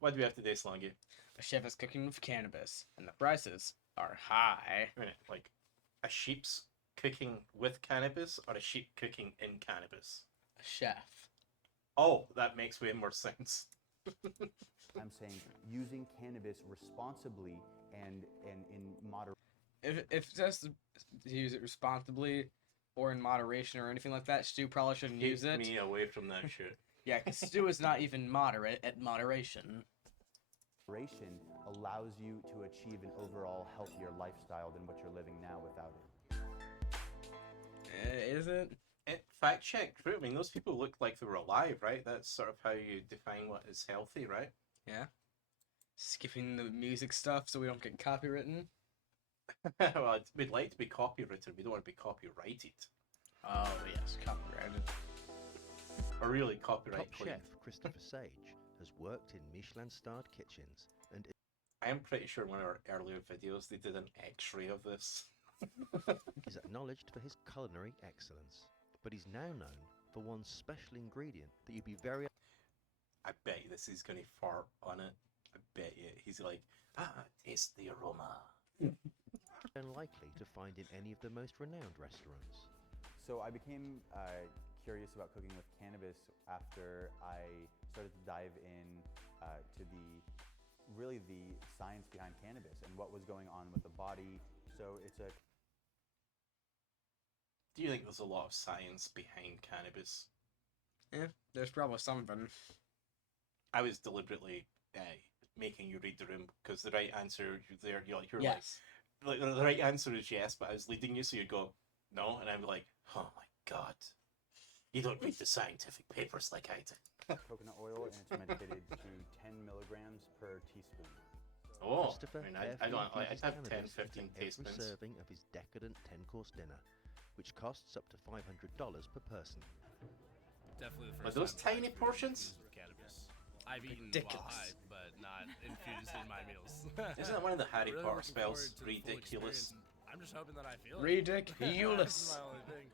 What do we have today, Slongi? A chef is cooking with cannabis, and the prices are high. Wait a minute, like a sheep's cooking with cannabis or a sheep cooking in cannabis? A chef. Oh, that makes way more sense. I'm saying using cannabis responsibly and in moderation. If it says to use it responsibly or in moderation or anything like that, Stu probably shouldn't use Keep it. me away from that shit. Yeah, because Stu is not even moderate at moderation. Moderation allows you to achieve an overall healthier lifestyle than what you're living now without it. Is it? Fact check, true. I mean, those people look like they were alive, right? That's sort of how you define what is healthy, right? Yeah. Skipping the music stuff so we don't get copywritten. Well, we'd like to be copywritten. We don't want to be copyrighted. Oh, yes, copyrighted. Or really copyright Top clean. chef Christopher Sage has worked in Michelin-starred kitchens and I am pretty sure in one of our earlier videos they did an x-ray of this. is acknowledged for his culinary excellence. But he's now known for one special ingredient that you'd be very I bet you this is going to fart on it. I bet you. He's like, taste the aroma. unlikely to find in any of the most renowned restaurants. So I became curious about cooking with cannabis after I started to dive in to the science behind cannabis and what was going on with the body. So it's a Do you think there's a lot of science behind cannabis? Yeah, there's probably something. I was deliberately making you read the room because the right answer there, you're Yes. like the right answer is yes, but I was leading you, so you'd go no, and I'm like, oh my god, you don't read the scientific papers like I do. coconut oil and it's medicated to 10 milligrams per teaspoon. Oh, Christopher I mean, I carefully don't. I'd infuses have 10, cannabis 15 into every teaspoons. serving of his decadent 10-course dinner, which costs up to $500 per person. Definitely the Are first those time tiny I've been portions? infused with cannabis. I've eaten Ridiculous. while high, but not infused in my meals. Isn't that one of the Harry Really Potter looking forward spells? to the full Ridiculous. experience. I'm just hoping that I feel it. Ridiculous. That's my only thing.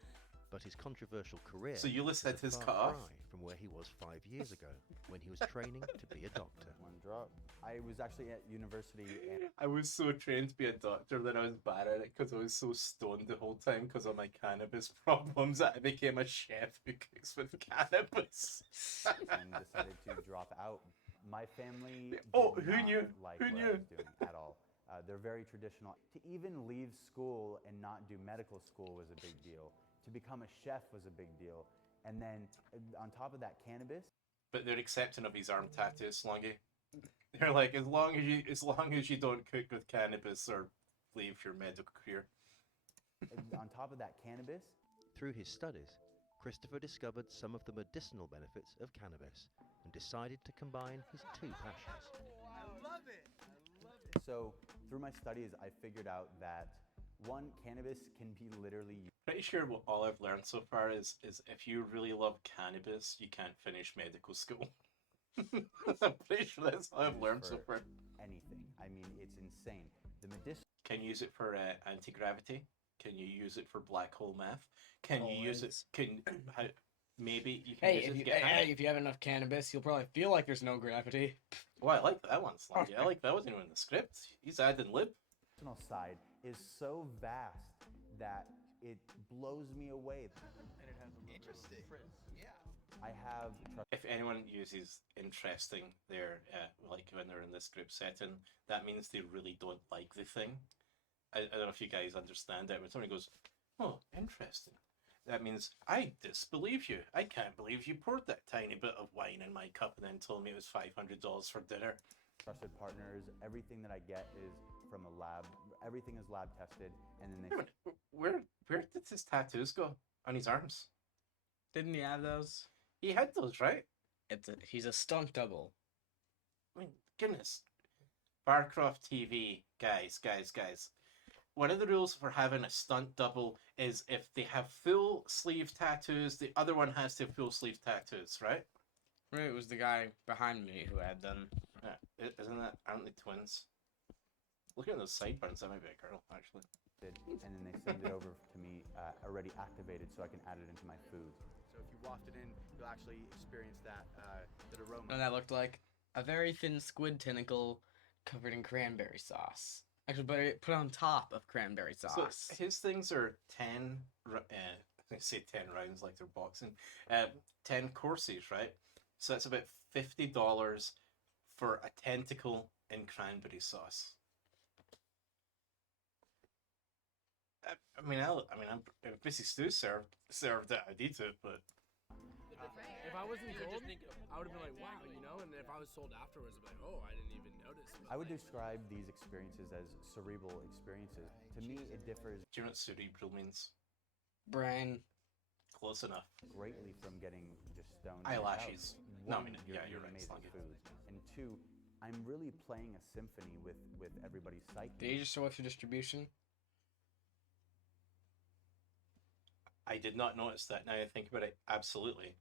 But his controversial career So Euless had is a his far cut off? cry from where he was 5 years ago when he was training to be a doctor. One drop. I was actually at university and I was so trained to be a doctor that I was bad at it because I was so stoned the whole time because of my cannabis problems that I became a chef who cooks with cannabis. decided to drop out. My family Oh, did who not knew? like Who what I knew? was doing at all. They're very traditional. To even leave school and not do medical school was a big deal. To become a chef was a big deal. And then on top of that, cannabis. But they're accepting of his arm tattoos, Slongi. They're like, as long as you don't cook with cannabis or leave your medical career. On top of that, cannabis. Through his studies, Christopher discovered some of the medicinal benefits of cannabis and decided to combine his two passions. So through my studies, I figured out that one, cannabis can be literally Pretty sure what all I've learned so far is if you really love cannabis, you can't finish medical school. I'm pretty sure that's all I've learned so far. anything. I mean, it's insane. The medicinal Can you use it for anti-gravity? Can you use it for black hole math? Can you use it? Maybe you can Hey, use it if to you, get high? hey, if you have enough cannabis, you'll probably feel like there's no gravity. Well, I like that one, Slongi. I like that wasn't even in the script. He's adding lib. side is so vast that it blows me away. Interesting. Yeah. I have If anyone uses interesting there, like when they're in this group setting, that means they really don't like the thing. I don't know if you guys understand that. When somebody goes, oh, interesting, that means I disbelieve you. I can't believe you poured that tiny bit of wine in my cup and then told me it was $500 for dinner. trusted partners. Everything that I get is from a lab. Everything is lab tested, and then Wait a minute, where did his tattoos go on his arms? Didn't he have those? He had those, right? He's a stunt double. I mean, goodness. Barcroft TV, guys. One of the rules for having a stunt double is if they have full sleeve tattoos, the other one has to have full sleeve tattoos, right? Right, it was the guy behind me who had them. Yeah, aren't they twins? Look at those sideburns, that might be a girl, actually. and then they send it over to me already activated, so I can add it into my food. So if you waft it in, you'll actually experience that aroma. And that looked like A very thin squid tentacle covered in cranberry sauce. Actually, but it put on top of cranberry sauce. So his things are 10, I say 10 rounds like they're boxing, 10 courses, right? So that's about $50 for a tentacle in cranberry sauce. If Missy Stew served it, I'd eat it, but If I wasn't told, I would have been like, wow, you know. And if I was told afterwards, I'd be like, oh, I didn't even notice. But I would describe these experiences as cerebral experiences. To me, it differs do you know what cerebral means? Brain. Close enough. greatly from getting just stoned. Eyelashes. No, I One, mean, you're yeah, you're eating right, amazing Slongi. food, and two, I'm really playing a symphony with everybody's psyche. Did you just show off your distribution? I did not notice that. Now I think about it, absolutely.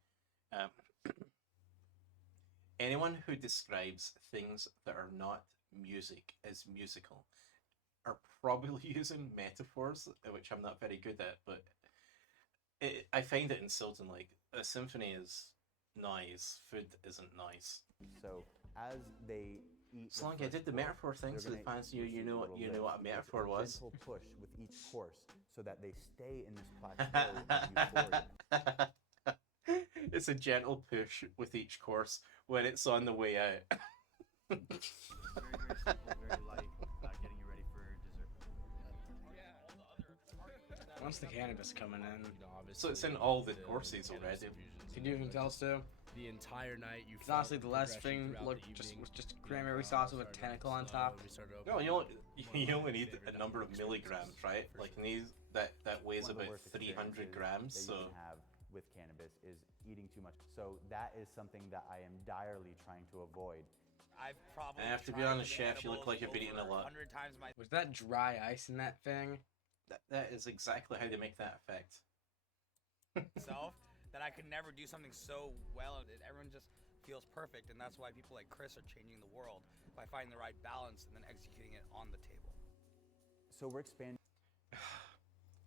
Anyone who describes things that are not music as musical are probably using metaphors, which I'm not very good at, but I find it insulting. Like, a symphony is noise, food isn't noise. So as they eat, Slongi, I did the metaphor thing, so the fans knew you know what a metaphor was. Gentle push with each course, so that they stay in this plateau of euphoria. It's a gentle push with each course when it's on the way out. Very, very simple, very light, getting you ready for dessert. When's the cannabis coming in? you know, obviously, So it's in all the the courses cannabis already. infusions Can you even tell, Stu? the entire night. You Because felt honestly, the last progression thing throughout looked the just evening. was just cranberry sauce with a Started tentacle off on slow, top. we started No, opening you only, up you one of only my need favorite a number of experiences, milligrams, right? for Like, sure. these that weighs One of the about worst 300 experiences grams. that So you can have with cannabis is eating too much. So that is something that I am direly trying to avoid. I've probably I have to be tried honest, the chef, you look edibles like you've been eating a over lot. 100 times Was that dry ice in that thing? that is exactly how they make that effect. myself that I could never do something so well. Everyone just feels perfect, and that's why people like Chris are changing the world by finding the right balance and then executing it on the table. So we're expanding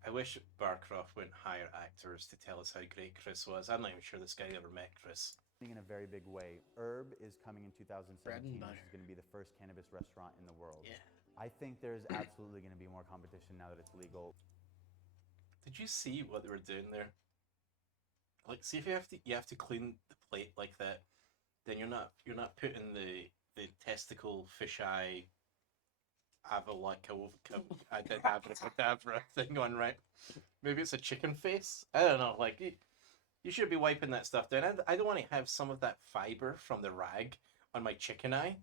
I wish Barcroft wouldn't hire actors to tell us how great Chris was. I'm not even sure this guy ever met Chris. in a very big way. Herb is coming in 2017. Bread and This butter. is going to be the first cannabis restaurant in the world. Yeah. I think there's absolutely going to be more competition now that it's legal. Did you see what they were doing there? Like, see if you have to clean the plate like that, then you're not putting the testicle fisheye abracadabra thing on, right? Maybe it's a chicken face. I don't know. Like, you should be wiping that stuff down. I don't want to have some of that fiber from the rag on my chicken eye.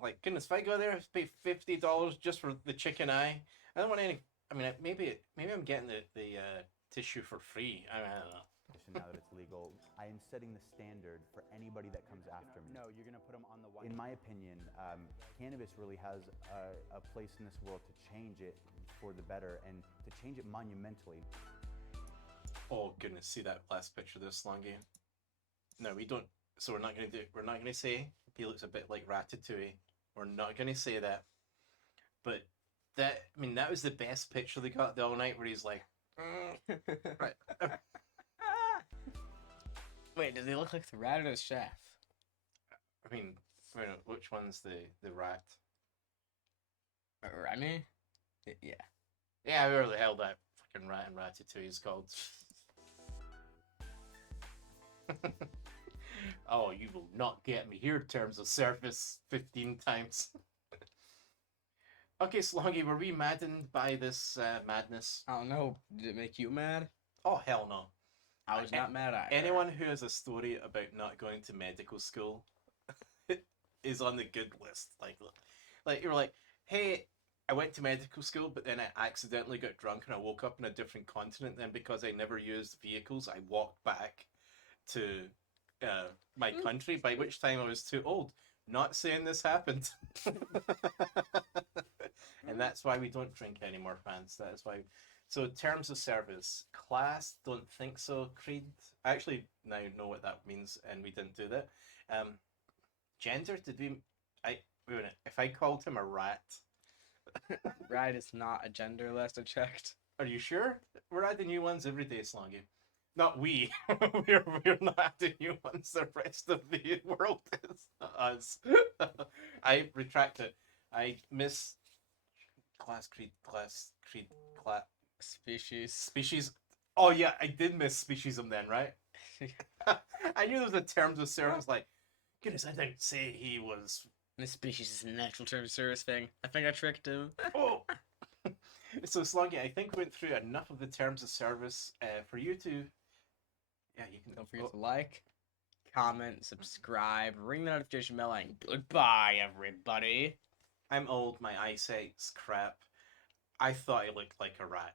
Like, goodness, if I go there, I pay $50 just for the chicken eye. I don't want any. I mean, maybe I'm getting the tissue for free. I don't know. Now that it's legal, I am setting the standard for anybody that comes after me. No, you're going to put them on the white. In my opinion, cannabis really has a place in this world to change it for the better and to change it monumentally. Oh goodness, see that last picture there, Slongi? No, we don't. So we're not gonna say he looks a bit like Ratatouille. We're not gonna say that. But that was the best picture they got the all night where he's like, right. Wait, does he look like the rat or the chef? I mean, which one's the rat? Remy? Yeah. Yeah, whoever the hell that fucking rat in Ratatouille is called. Oh, you will not get me here, terms of service 15 times. Okay, Slongi, were we maddened by this madness? I don't know. Did it make you mad? Oh, hell no. I was not mad either. Anyone who has a story about not going to medical school is on the good list. Like you're like, hey, I went to medical school, but then I accidentally got drunk and I woke up in a different continent. Then because I never used vehicles, I walked back to my country, by which time I was too old. Not saying this happened. And that's why we don't drink anymore, fans. That is why. So terms of service, class, don't think so. Creed, I actually now know what that means, and we didn't do that. Gender, did we? Wait a minute. If I called him a rat, Rat is not a gender list I checked. are you sure? We're adding new ones every day, Slongi. Not we. we're not the humans. The rest of the world is us. I retract it. I miss class species. Oh yeah, I did miss speciesism then, right? I knew there was a terms of service like, goodness, I didn't say he was. This species is a natural term of service thing. I think I tricked him. Oh. So Slongi, I think we went through enough of the terms of service for you to. Yeah, you can. Don't forget to like, comment, subscribe, ring the notification bell, and goodbye, everybody. I'm old. My eyesight's crap. I thought I looked like a rat.